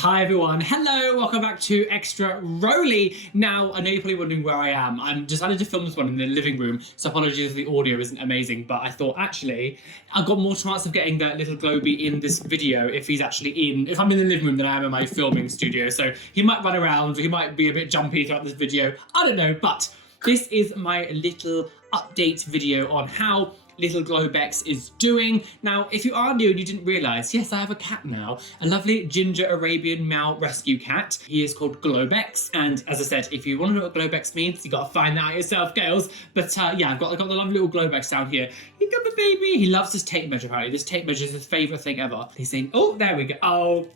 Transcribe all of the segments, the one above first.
Hi everyone, hello, welcome back to Extra Roly. Now, I know you're probably wondering where I am. I'm decided to film this one in the living room, so apologies if the audio isn't amazing, but I thought actually, I've got more chance of getting that little Globy in this video if I'm in the living room than I am in my filming studio. So he might run around, he might be a bit jumpy throughout this video, I don't know, but this is my little update video on how little Globex is doing. Now, if you are new and you didn't realise, yes, I have a cat now, a lovely ginger Arabian Mau rescue cat. He is called Globex, and as I said, if you want to know what Globex means, you gotta find that out yourself, girls. But yeah, I've got the lovely little Globex down here. He got the baby. He loves his tape measure, apparently. This tape measure is his favourite thing ever. He's saying, oh, there we go. Oh,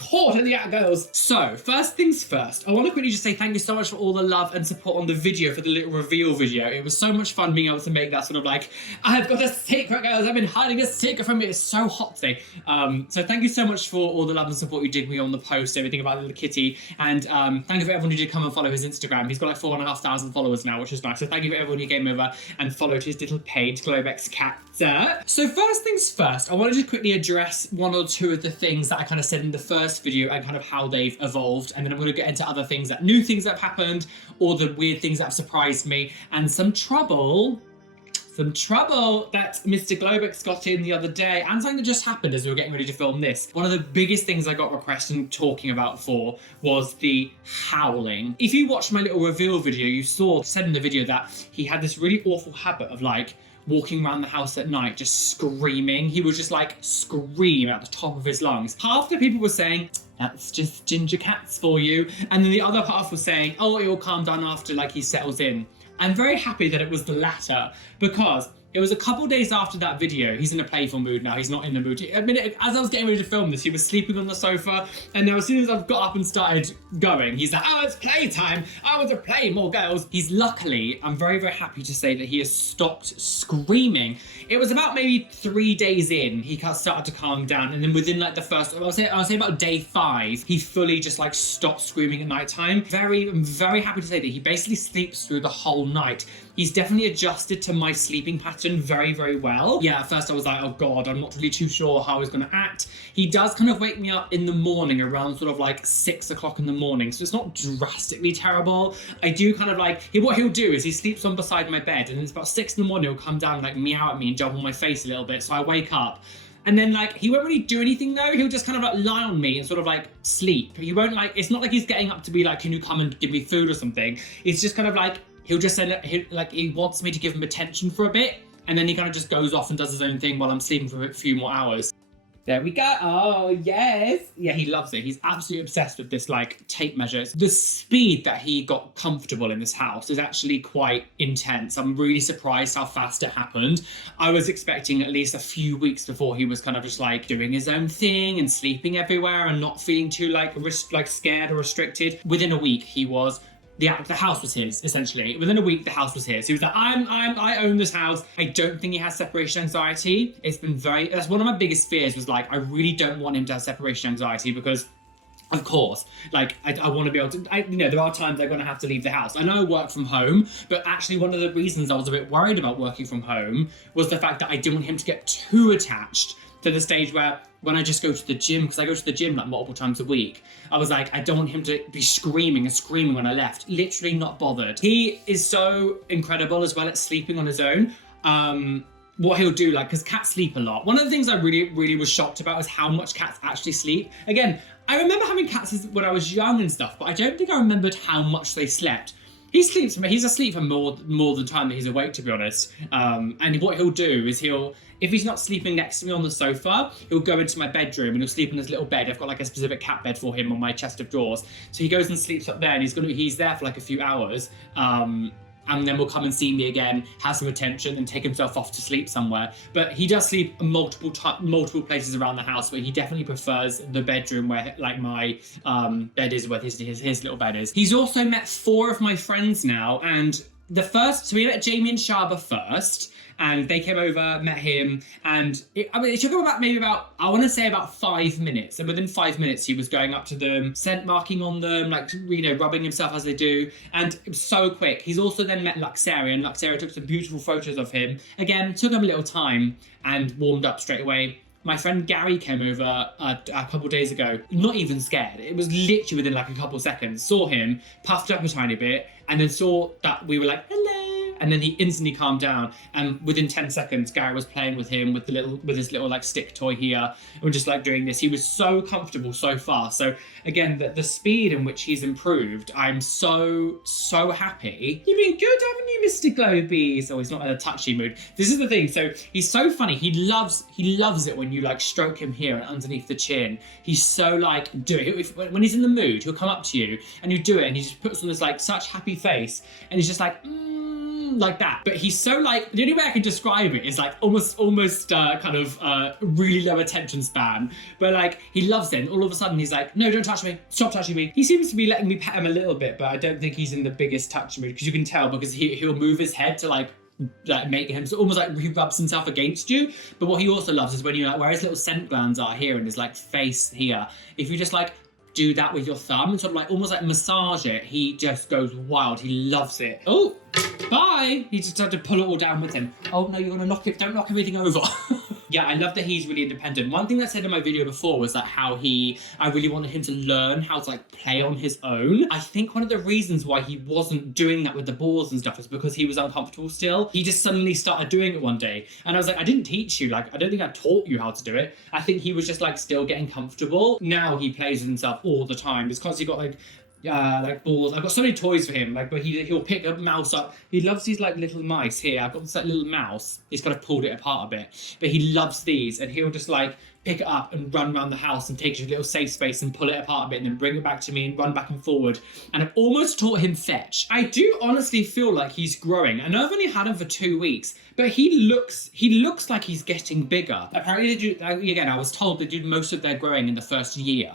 caught in the act, girls. So, first things first, I want to quickly just say thank you so much for all the love and support on the video, for the little reveal video. It was so much fun being able to make that sort of like, I've got a secret, girls, I've been hiding a secret from you. It's so hot today. So thank you so much for all the love and support you did me on the post, everything about the little kitty. And thank you for everyone who did come and follow his Instagram. He's got like 4,500 followers now, which is nice. So thank you for everyone who came over and followed his little page, Globex Cat. So first things first, I wanted to quickly address one or two of the things that I kind of said in the first video and kind of how they've evolved, and then I'm going to get into other things, new things that have happened, or the weird things that have surprised me, and some trouble that Mr. Globex got in the other day, and something that just happened as we were getting ready to film this. One of the biggest things I got requests and talking about for was the howling. If you watched my little reveal video, you said in the video that he had this really awful habit of like walking around the house at night just screaming. He would just like scream at the top of his lungs. Half the people were saying, that's just ginger cats for you. And then the other half was saying, oh, it'll calm down after like he settles in. I'm very happy that it was the latter, because it was a couple days after that video. He's in a playful mood now. He's not in the mood. I mean, as I was getting ready to film this, he was sleeping on the sofa. And now as soon as I've got up and started going, he's like, oh, it's playtime. I want to play more, girls. He's luckily, I'm very, very happy to say that he has stopped screaming. It was about maybe 3 days in, he started to calm down. And then within like the first, I'll say about day 5, he fully just like stopped screaming at nighttime. I'm very happy to say that he basically sleeps through the whole night. He's definitely adjusted to my sleeping pattern very, very well. Yeah, at first I was like, oh God, I'm not really too sure how he's gonna act. He does kind of wake me up in the morning around sort of like 6 o'clock in the morning. So it's not drastically terrible. I do kind of like, what he'll do is he sleeps on beside my bed, and it's about 6 in the morning, he'll come down and like meow at me and jump on my face a little bit. So I wake up. And then like, he won't really do anything though. He'll just kind of like lie on me and sort of like sleep. He won't like, it's not like he's getting up to be like, can you come and give me food or something? It's just kind of like, he'll just say that he wants me to give him attention for a bit, and then he kind of just goes off and does his own thing while I'm sleeping for a few more hours. There we go. Oh, yes. Yeah, he loves it. He's absolutely obsessed with this like tape measure. The speed that he got comfortable in this house is actually quite intense. I'm really surprised how fast it happened. I was expecting at least a few weeks before he was kind of just like doing his own thing and sleeping everywhere and not feeling too like scared or restricted. Within a week, he was the house was his, essentially. Within a week, the house was his. He was like, I own this house. I don't think he has separation anxiety. That's one of my biggest fears, was like, I really don't want him to have separation anxiety, because of course, like, I want to be able to, there are times I'm going to have to leave the house. I know I work from home, but actually one of the reasons I was a bit worried about working from home was the fact that I didn't want him to get too attached to the stage where when I just go to the gym, because I go to the gym like multiple times a week, I was like, I don't want him to be screaming and screaming when I left. Literally not bothered. He is so incredible as well at sleeping on his own. What he'll do, like, because cats sleep a lot. One of the things I really, really was shocked about is how much cats actually sleep. Again, I remember having cats when I was young and stuff, but I don't think I remembered how much they slept. He's asleep for more the time that he's awake, to be honest. And what he'll do is if he's not sleeping next to me on the sofa, he'll go into my bedroom and he'll sleep in his little bed. I've got like a specific cat bed for him on my chest of drawers. So he goes and sleeps up there, and he's there for like a few hours. And then will come and see me again, have some attention, and take himself off to sleep somewhere. But he does sleep multiple places around the house, but he definitely prefers the bedroom where like my bed is, where his little bed is. He's also met 4 of my friends now, and so we met Jamie and Shaba first, and they came over, met him, and it took him about 5 minutes. And within 5 minutes, he was going up to them, scent marking on them, like, rubbing himself as they do. And it was so quick. He's also then met Luxaria, and Luxaria took some beautiful photos of him. Again, took him a little time and warmed up straight away. My friend Gary came over a couple days ago, not even scared. It was literally within like a couple seconds. Saw him, puffed up a tiny bit, and then saw that we were like, hello. And then he instantly calmed down. And within 10 seconds, Gary was playing with him with his little like stick toy here. And we're just like doing this. He was so comfortable so fast. So again, the speed in which he's improved, I'm so happy. You've been good, haven't you, Mr. Globies? Oh, he's not in a touchy mood. This is the thing. So he's so funny. He loves it when you like stroke him here and underneath the chin. He's so like, do it. When he's in the mood, he'll come up to you and you do it, and he just puts on this like such happy face, and he's just like, like that. But he's so like, the only way I can describe it is like almost kind of really low attention span, but like he loves it, and all of a sudden he's like, no, don't touch me, stop touching me. He seems to be letting me pet him a little bit, but I don't think he's in the biggest touch mood, because you can tell because he'll move his head to like make him so almost like he rubs himself against you. But what he also loves is when you like where his little scent glands are here and his like face here, if you just like do that with your thumb and sort of like almost like massage it, he just goes wild. He loves it. Oh, bye. He just had to pull it all down with him. Oh no, you're gonna knock it, don't knock everything over. Yeah, I love that he's really independent. One thing that I said in my video before was that how I really wanted him to learn how to like play on his own. I think one of the reasons why he wasn't doing that with the balls and stuff is because he was uncomfortable still. He just suddenly started doing it one day. And I was like, I didn't teach you. Like, I don't think I taught you how to do it. I think he was just like still getting comfortable. Now he plays with himself all the time. It's constantly got like balls. I've got so many toys for him, like, but he'll pick a mouse up. He loves these like little mice here. I've got this like little mouse. He's kind of pulled it apart a bit, but he loves these, and he'll just like pick it up and run around the house and take it to a little safe space and pull it apart a bit and then bring it back to me and run back and forward. And I've almost taught him fetch. I do honestly feel like he's growing. I know I've only had him for 2 weeks, but he looks like he's getting bigger. Apparently, again, I was told they do most of their growing in the first year,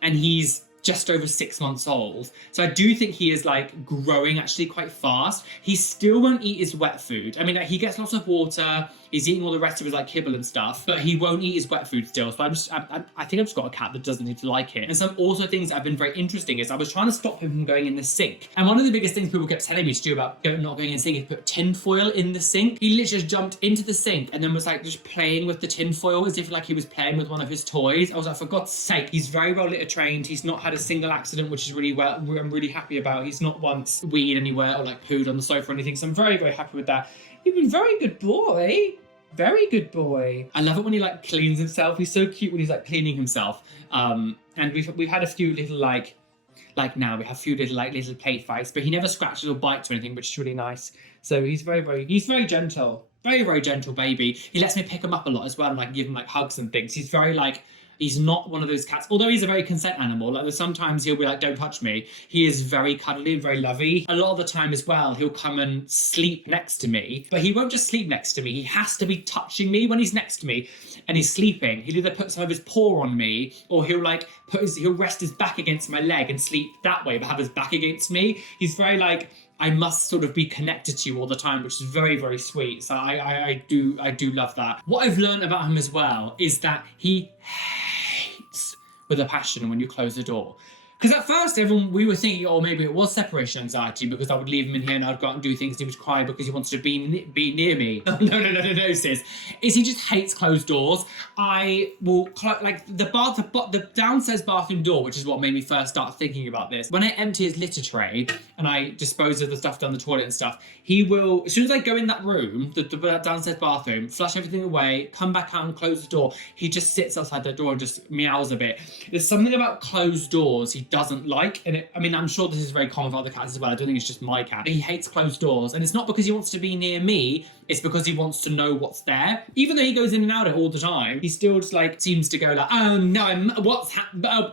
and he's just over 6 months old. So I do think he is like growing actually quite fast. He still won't eat his wet food. I mean, like, he gets lots of water. He's eating all the rest of his like kibble and stuff, but he won't eat his wet food still. So I think I've just got a cat that doesn't need to like it. And some also things that have been very interesting is I was trying to stop him from going in the sink. And one of the biggest things people kept telling me to do about not going in the sink is put tin foil in the sink. He literally just jumped into the sink and then was like just playing with the tin foil as if like he was playing with one of his toys. I was like, for God's sake, he's very well litter trained. He's not had a single accident, which is I'm really happy about. He's not once weed anywhere or like pooed on the sofa or anything. So I'm very, very happy with that. You've been very good boy. Very good boy. I love it when he like cleans himself. He's so cute when he's like cleaning himself. And we've had a few little now we have a few little plate fights, but he never scratches or bites or anything, which is really nice. So he's very gentle. Very, very gentle baby. He lets me pick him up a lot as well and like give him like hugs and things. He's very like, he's not one of those cats, although he's a very consent animal. Like sometimes he'll be like, don't touch me. He is very cuddly and very lovey. A lot of the time as well, he'll come and sleep next to me, but he won't just sleep next to me. He has to be touching me when he's next to me and he's sleeping. He'll either put some of his paw on me or he'll like he'll rest his back against my leg and sleep that way, but have his back against me. He's very like, I must sort of be connected to you all the time, which is very, very sweet. So I do love that. What I've learned about him as well is that he hates with a passion when you close the door. Because at first, we were thinking, oh, maybe it was separation anxiety because I would leave him in here and I'd go out and do things and he would cry because he wants to be near me. No, sis. He just hates closed doors. I will, the downstairs bathroom door, which is what made me first start thinking about this. When I empty his litter tray and I dispose of the stuff down the toilet and stuff, he will, as soon as I go in that room, the downstairs bathroom, flush everything away, come back out and close the door, he just sits outside the door and just meows a bit. There's something about closed doors he doesn't like, and I'm sure this is very common for other cats as well. I don't think it's just my cat. He hates closed doors, and it's not because he wants to be near me, it's because he wants to know what's there. Even though he goes in and out of it all the time, he still just like seems to go like, oh no,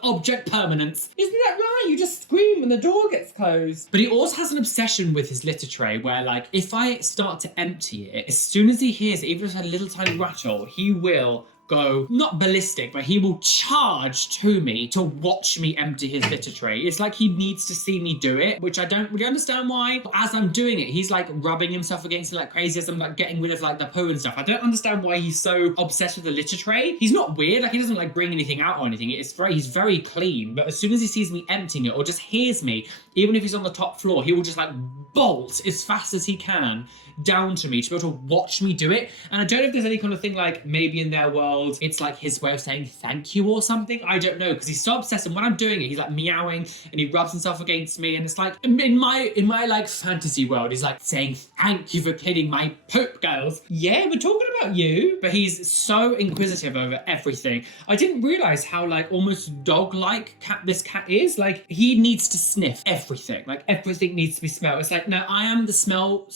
object permanence. Isn't that right? You just scream when the door gets closed. But he also has an obsession with his litter tray where like, if I start to empty it, as soon as he hears it, even just a little tiny rattle, he will go, not ballistic, but he will charge to me to watch me empty his litter tray. It's like he needs to see me do it, which I don't really understand why. But as I'm doing it, he's like rubbing himself against it like crazy as I'm like getting rid of like the poo and stuff. I don't understand why he's so obsessed with the litter tray. He's not weird, like he doesn't like bring anything out or anything. He's very clean, but as soon as he sees me emptying it or just hears me, even if he's on the top floor, he will just like bolt as fast as he can down to me to be able to watch me do it. And I don't know if there's any kind of thing like maybe in their world world. It's like his way of saying thank you or something. I don't know, because he's so obsessed, and when I'm doing it, he's like meowing and he rubs himself against me, and it's like in my like fantasy world, he's like saying thank you for cleaning my poop, girls. Yeah, we're talking about you. But he's so inquisitive over everything. I didn't realize how like almost dog-like this cat is. Like, he needs to sniff everything. Like, everything needs to be smelled. It's like, no, I am the smell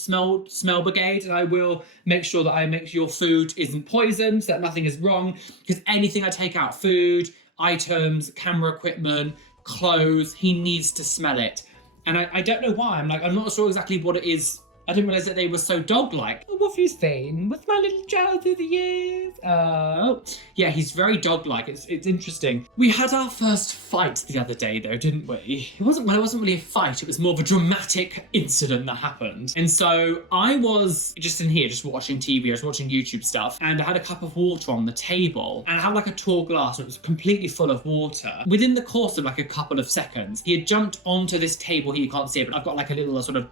brigade, and I will make sure that I make sure your food isn't poisoned, that nothing is wrong, because anything I take out, food, items, camera equipment, clothes, he needs to smell it. And I don't know why. I'm not sure exactly what it is. I didn't realize that they were so dog-like. Oh, what have you seen? What's my little child through the years? Oh, yeah, he's very dog-like. It's interesting. We had our first fight the other day, though, didn't we? It wasn't really a fight. It was more of a dramatic incident that happened. And so I was just in here, just watching TV. I was watching YouTube stuff, and I had a cup of water on the table, and I had like a tall glass, and it was completely full of water. Within the course of like a couple of seconds, he had jumped onto this table here. You can't see it, but I've got like a little sort of,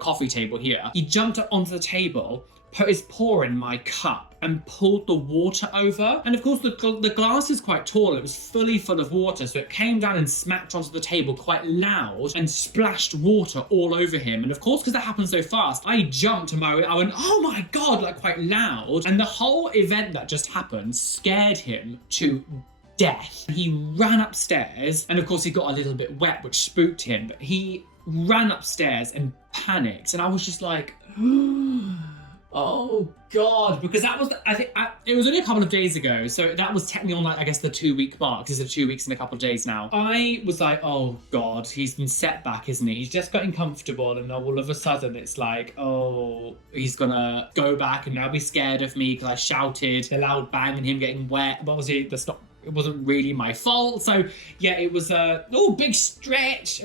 coffee table here. He jumped up onto the table, put his paw in my cup, and pulled the water over. And of course, the glass is quite tall. It was fully full of water, so it came down and smacked onto the table quite loud and splashed water all over him. And of course, because that happened so fast, I jumped and I went, oh my God, like quite loud. And the whole event that just happened scared him to death. He ran upstairs, and of course, he got a little bit wet, which spooked him, but he ran upstairs and panicked, and I was just like, oh God, because that was, it was only a couple of days ago, so that was technically on like, I guess the 2-week mark. This is 2 weeks and a couple of days now. I was like, oh God, he's been set back, isn't he? He's just getting comfortable, and all of a sudden it's like, oh, he's gonna go back and now be scared of me because I shouted the loud bang and him getting wet. But obviously it wasn't really my fault. So yeah, it was big stretch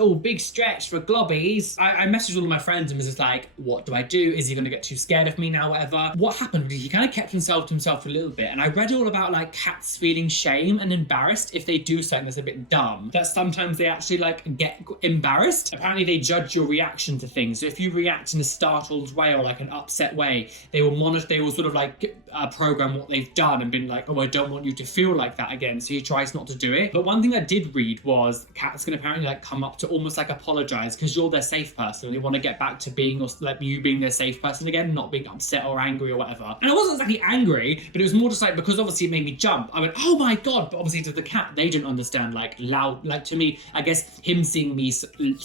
for Globbies. I messaged all of my friends and was just like, what do I do? Is he gonna get too scared of me now, whatever? What happened? He kind of kept himself to himself for a little bit, and I read all about like cats feeling shame and embarrassed if they do something that's a bit dumb, that sometimes they actually like get embarrassed. Apparently they judge your reaction to things. So if you react in a startled way or like an upset way, they will sort of like program what they've done and been like, oh, I don't want you to feel like that again. So he tries not to do it. But one thing I did read was cats can apparently like come up to almost like apologize because you're their safe person, and they want to get back to being, or like you being their safe person again, not being upset or angry or whatever. And I wasn't exactly angry, but it was more just like, because obviously it made me jump, I went, oh my God. But obviously to the cat, they didn't understand like loud, like to me, I guess him seeing me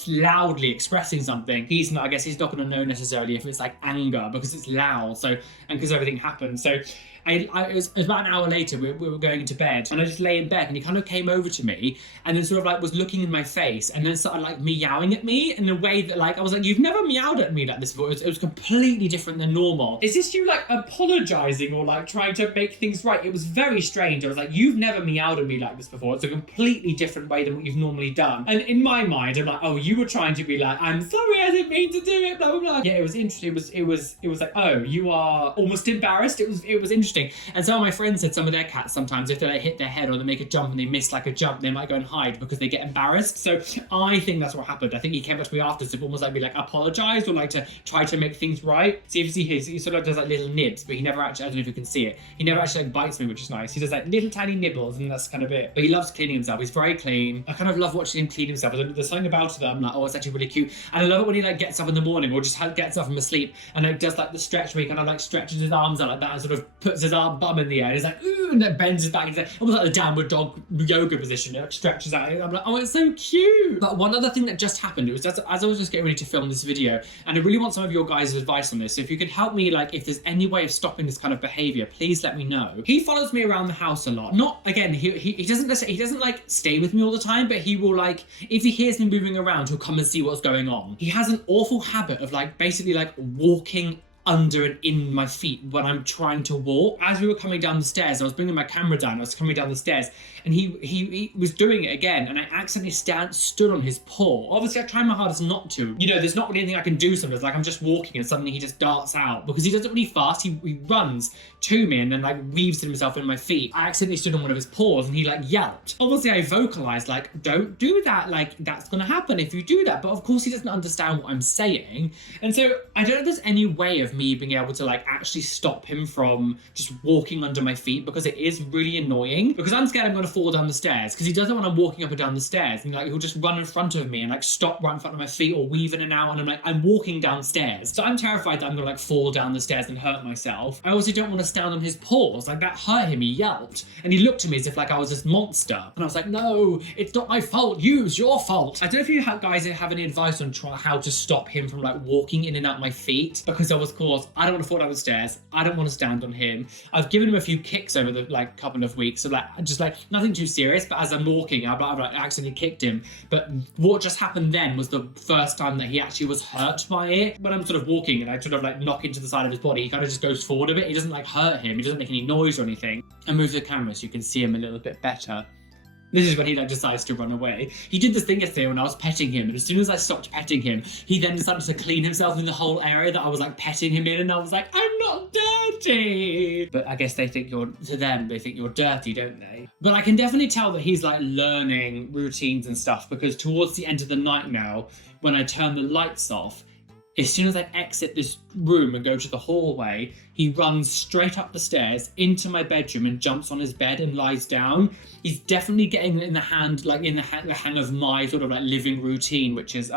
loudly expressing something, he's not going to know necessarily if it's like anger because it's loud. So, and because everything happened. So it was about an hour later, we were going into bed, and I just lay in bed, and he kind of came over to me and then sort of like was looking in my face and then started like meowing at me in a way that like, I was like, you've never meowed at me like this before. It was completely different than normal. Is this you like apologizing or like trying to make things right? It was very strange. I was like, you've never meowed at me like this before. It's a completely different way than what you've normally done. And in my mind, I'm like, oh, you were trying to be like, I'm sorry, I didn't mean to do it, blah, blah, blah. Yeah, it was interesting. It was like, oh, you are almost embarrassed. It was interesting. And some of my friends said some of their cats sometimes, if they like hit their head or they make a jump and they miss like a jump, they might go and hide because they get embarrassed. So I think that's what happened. I think he came up to me after to almost like be like apologize or like to try to make things right. See if you see his, he sort of does like little nibs, but he never actually, I don't know if you can see it, he never actually like bites me, which is nice. He does like little tiny nibbles, and that's kind of it. But he loves cleaning himself. He's very clean. I kind of love watching him clean himself. There's something about it that I'm like, oh, it's actually really cute. And I love it when he like gets up in the morning or just gets up from asleep and like does like the stretch where he kind of like stretches his arms out like that and sort of puts his bum in the air. And he's like, ooh, and then bends his back. He's like, almost like the downward dog yoga position. It like stretches out. I'm like, oh, it's so cute. But one other thing that just happened, it was just, as I was just getting ready to film this video, and I really want some of your guys' advice on this. So if you could help me, like, if there's any way of stopping this kind of behavior, please let me know. He follows me around the house a lot. Not, again, he doesn't like stay with me all the time, but he will like, if he hears me moving around, he'll come and see what's going on. He has an awful habit of like basically like walking under and in my feet when I'm trying to walk. As we were coming down the stairs, I was bringing my camera down, I was coming down the stairs, and he was doing it again, and I accidentally stood on his paw. Obviously, I try my hardest not to. You know, there's not really anything I can do sometimes. Like, I'm just walking and suddenly he just darts out because he does it really fast. He runs to me and then like weaves himself in my feet. I accidentally stood on one of his paws and he like yelped. Obviously, I vocalized like, don't do that. Like, that's gonna happen if you do that. But of course, he doesn't understand what I'm saying. And so I don't know if there's any way of of me being able to like actually stop him from just walking under my feet, because it is really annoying, because I'm scared I'm going to fall down the stairs, because he does it when I'm walking up and down the stairs, and like he'll just run in front of me and like stop right in front of my feet or weave in and out, and I'm like, I'm walking downstairs. So I'm terrified that I'm going to like fall down the stairs and hurt myself. I also don't want to stand on his paws. Like that hurt him. He yelped and he looked at me as if like I was this monster. And I was like, no, it's not my fault. It's your fault. I don't know if you guys have any advice on how to stop him from like walking in and out my feet, because of course I don't want to fall down the stairs. I don't want to stand on him. I've given him a few kicks over the like couple of weeks. So like just like nothing too serious, but as I'm walking, I've like accidentally kicked him. But what just happened then was the first time that he actually was hurt by it. When I'm sort of walking and I sort of like knock into the side of his body, he kind of just goes forward a bit. He doesn't like hurt him. He doesn't make any noise or anything. I move the camera so you can see him a little bit better. This is when he like decides to run away. He did this thing yesterday when I was petting him, and as soon as I stopped petting him, he then decided to clean himself in the whole area that I was like petting him in, and I was like, I'm not dirty. But I guess they think they think you're dirty, don't they? But I can definitely tell that he's like learning routines and stuff, because towards the end of the night now, when I turn the lights off, as soon as I exit this room and go to the hallway, he runs straight up the stairs into my bedroom and jumps on his bed and lies down. He's definitely getting in the hang of my sort of like living routine, which is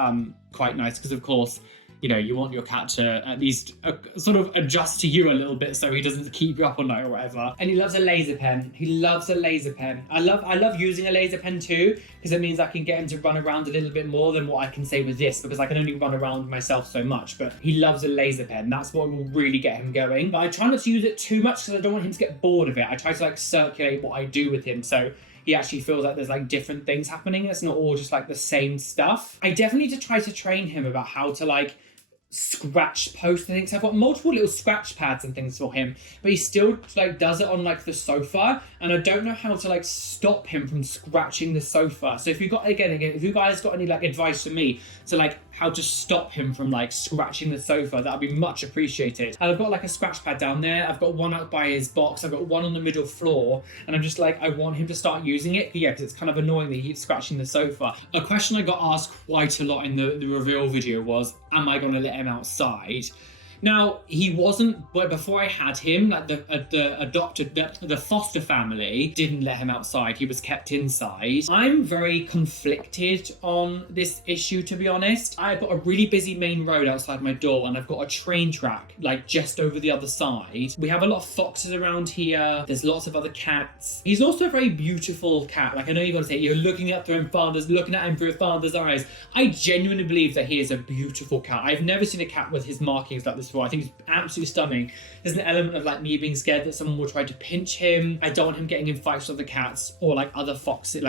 quite nice, because of course, you know, you want your cat to at least sort of adjust to you a little bit so he doesn't keep you up all night or whatever. And he loves a laser pen. He loves a laser pen. I love using a laser pen too, because it means I can get him to run around a little bit more than what I can say with this, because I can only run around myself so much. But he loves a laser pen. That's what will really get him going. But I try not to use it too much, because I don't want him to get bored of it. I try to like circulate what I do with him, so he actually feels like there's like different things happening. It's not all just like the same stuff. I definitely need to try to train him about how to like scratch post and things. I've got multiple little scratch pads and things for him, but he still like does it on like the sofa, and I don't know how to like stop him from scratching the sofa. So if you guys got any like advice for me to like how to stop him from like scratching the sofa, that'd be much appreciated. And I've got like a scratch pad down there. I've got one out by his box. I've got one on the middle floor, and I'm just like, I want him to start using it. Yeah, because it's kind of annoying that he keeps scratching the sofa. A question I got asked quite a lot in the reveal video was, am I going to let him outside? Now, he wasn't, but before I had him, like the foster family didn't let him outside. He was kept inside. I'm very conflicted on this issue, to be honest. I've got a really busy main road outside my door, and I've got a train track like just over the other side. We have a lot of foxes around here. There's lots of other cats. He's also a very beautiful cat. Like, I know you've got to say, you're looking at him looking at him through a father's eyes. I genuinely believe that he is a beautiful cat. I've never seen a cat with his markings like this before. I think it's absolutely stunning. There's an element of like me being scared that someone will try to pinch him. I don't want him getting in fights with other cats or like other foxes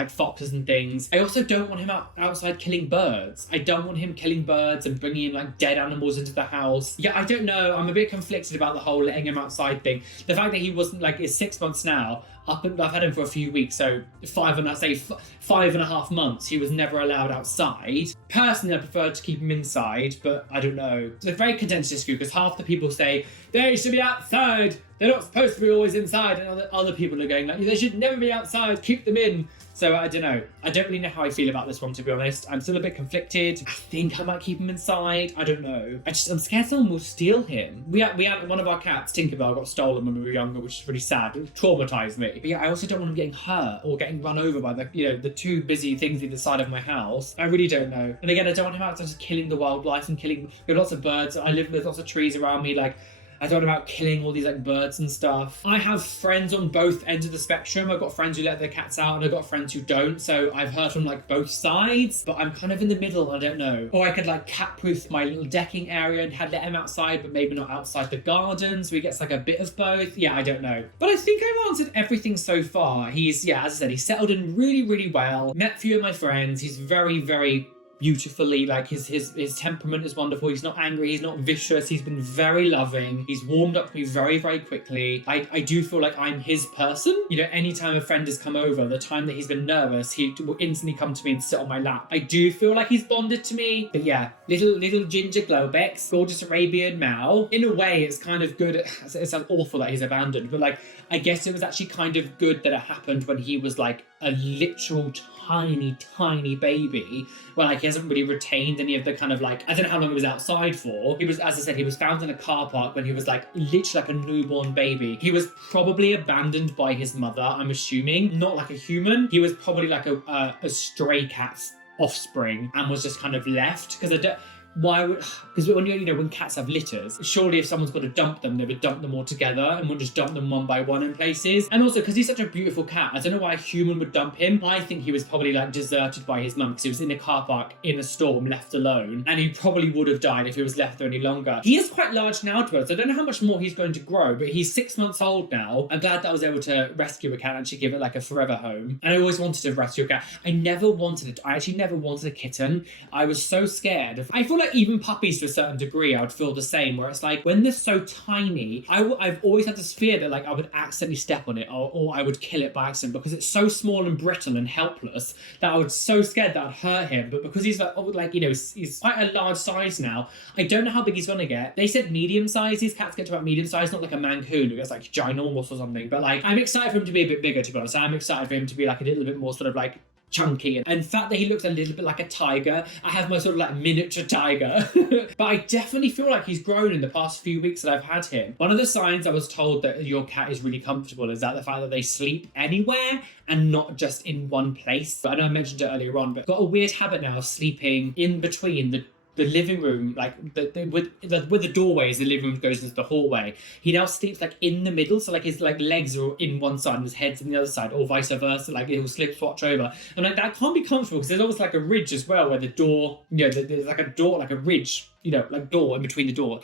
and things. I also don't want him outside killing birds. I don't want him killing birds and bringing in like dead animals into the house. Yeah, I don't know. I'm a bit conflicted about the whole letting him outside thing. The fact that he wasn't like, it's 6 months now. I've had him for a few weeks, so 5.5 months, he was never allowed outside. Personally, I prefer to keep him inside, but I don't know. It's a very contentious issue, because half the people say they should be outside, they're not supposed to be always inside, and other people are going like, they should never be outside, keep them in. So I don't know. I don't really know how I feel about this one, to be honest. I'm still a bit conflicted. I think I might keep him inside. I don't know. I'm scared someone will steal him. We had one of our cats, Tinkerbell, got stolen when we were younger, which is really sad. It traumatized me. But yeah, I also don't want him getting hurt or getting run over by the two busy things either side of my house. I really don't know. And again, I don't want him out just killing the wildlife and killing. We have lots of birds. I live with lots of trees around me. Like, I thought about killing all these like birds and stuff. I have friends on both ends of the spectrum. I've got friends who let their cats out, and I've got friends who don't. So I've heard from like both sides, but I'm kind of in the middle. I don't know. Or I could like cat-proof my little decking area and let him outside, but maybe not outside the garden, so he gets like a bit of both. Yeah, I don't know. But I think I've answered everything so far. He's, yeah, as I said, he's settled in really, really well. Met a few of my friends. He's very, very beautifully, like his temperament is wonderful. He's not angry, he's not vicious, he's been very loving. He's warmed up to me very, very quickly. I do feel like I'm his person. You know, anytime a friend has come over, the time that he's been nervous, he will instantly come to me and sit on my lap. I do feel like he's bonded to me. But yeah, little ginger Globex, gorgeous Arabian Mau. In a way, it's kind of good. It sounds awful that he's abandoned, but like, I guess it was actually kind of good that it happened when he was like a literal tiny baby, where like he hasn't really retained any of the kind of like, I don't know how long he was outside for. He was, as I said, he was found in a car park when he was like literally like a newborn baby. He was probably abandoned by his mother, I'm assuming, not like a human. He was probably like a stray cat's offspring and was just kind of left, because I don't, why would, because when when cats have litters, surely if someone's got to dump them, they would dump them all together and would just dump them one by one in places. And also because he's such a beautiful cat, I don't know why a human would dump him. I think he was probably like deserted by his mum, because he was in a car park in a storm, left alone, and he probably would have died if he was left there any longer. He is quite large now to us. I don't know how much more he's going to grow, but he's 6 months old now. I'm glad that I was able to rescue a cat and actually give it like a forever home. And I always wanted to rescue a cat. I actually never wanted a kitten. I was so scared. I feel like even puppies to a certain degree, I would feel the same, where it's like when they're so tiny, I've always had this fear that like I would accidentally step on it, or I would kill it by accident, because it's so small and brittle and helpless that I was so scared that I'd hurt him. But because he's like he's quite a large size now, I don't know how big he's gonna get. They said medium size. These cats get to about medium size, not like a Mancoon who gets like ginormous or something. But like I'm excited for him to be a bit bigger, to be honest. I'm excited for him to be like a little bit more sort of like chunky, and the fact that he looks a little bit like a tiger. I have my sort of like miniature tiger. But I definitely feel like he's grown in the past few weeks that I've had him. One of the signs I was told that your cat is really comfortable is that the fact that they sleep anywhere and not just in one place. But I know I mentioned it earlier on, but I've got a weird habit now of sleeping in between the living room, like with the doorway as the living room goes into the hallway. He now sleeps like in the middle, so like his like legs are in one side and his head's in the other side, or vice versa. Like he'll slip swatch over, and like that can't be comfortable, because there's always like a ridge as well where the door, there's like a door, like a ridge, like door in between the door.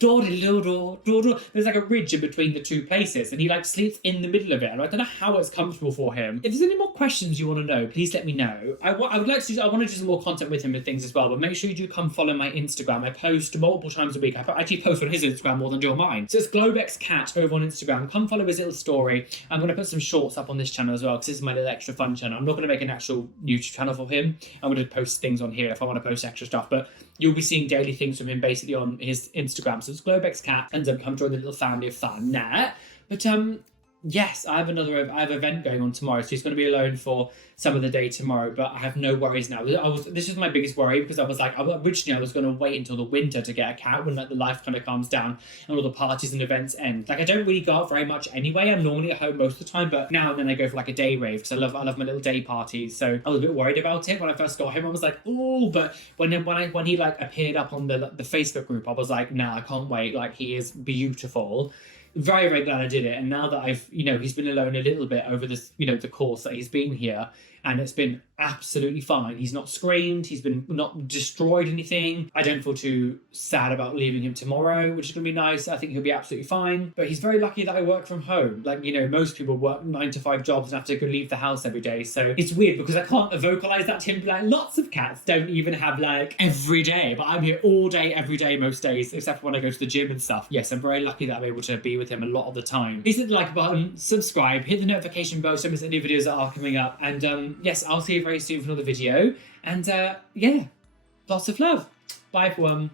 Door. There's like a ridge in between the two places, and he like sleeps in the middle of it, and I don't know how it's comfortable for him. If there's any more questions you want to know, please let me know. I want to do some more content with him and things as well, but make sure you do come follow my Instagram. I post multiple times a week. I actually post on his Instagram more than do on mine. So it's GlobeXCat over on Instagram. Come follow his little story. I'm going to put some shorts up on this channel as well, because this is my little extra fun channel. I'm not going to make an actual YouTube channel for him. I'm going to post things on here if I want to post extra stuff, but you'll be seeing daily things from him basically on his Instagram. So it's GlobeXCat, and come join the little family of fun there. But yes, I have an event going on tomorrow, so he's going to be alone for some of the day tomorrow, but I have no worries now. This is my biggest worry, because I was like, originally I was going to wait until the winter to get a cat, when like the life kind of calms down and all the parties and events end. Like I don't really go out very much anyway. I'm normally at home most of the time, but now and then I go for like a day rave, because I love my little day parties. So I was a bit worried about it when I first got him. I was like, oh, but when he like appeared up on the Facebook group, I was like, nah, I can't wait. Like he is beautiful. Very, very glad I did it. And now that I've, he's been alone a little bit over this, the course that he's been here, and it's been absolutely fine. He's not screamed. He's been not destroyed anything. I don't feel too sad about leaving him tomorrow, which is going to be nice. I think he'll be absolutely fine. But he's very lucky that I work from home. Like, most people work 9 to 5 jobs and have to go leave the house every day. So it's weird, because I can't vocalize that to him. Like, lots of cats don't even have like every day, but I'm here all day, every day, most days, except for when I go to the gym and stuff. Yes, I'm very lucky that I'm able to be with him a lot of the time. Please hit the like button, subscribe, hit the notification bell so you miss any videos that are coming up. And yes, I'll see you very soon for another video. And yeah, lots of love. Bye everyone.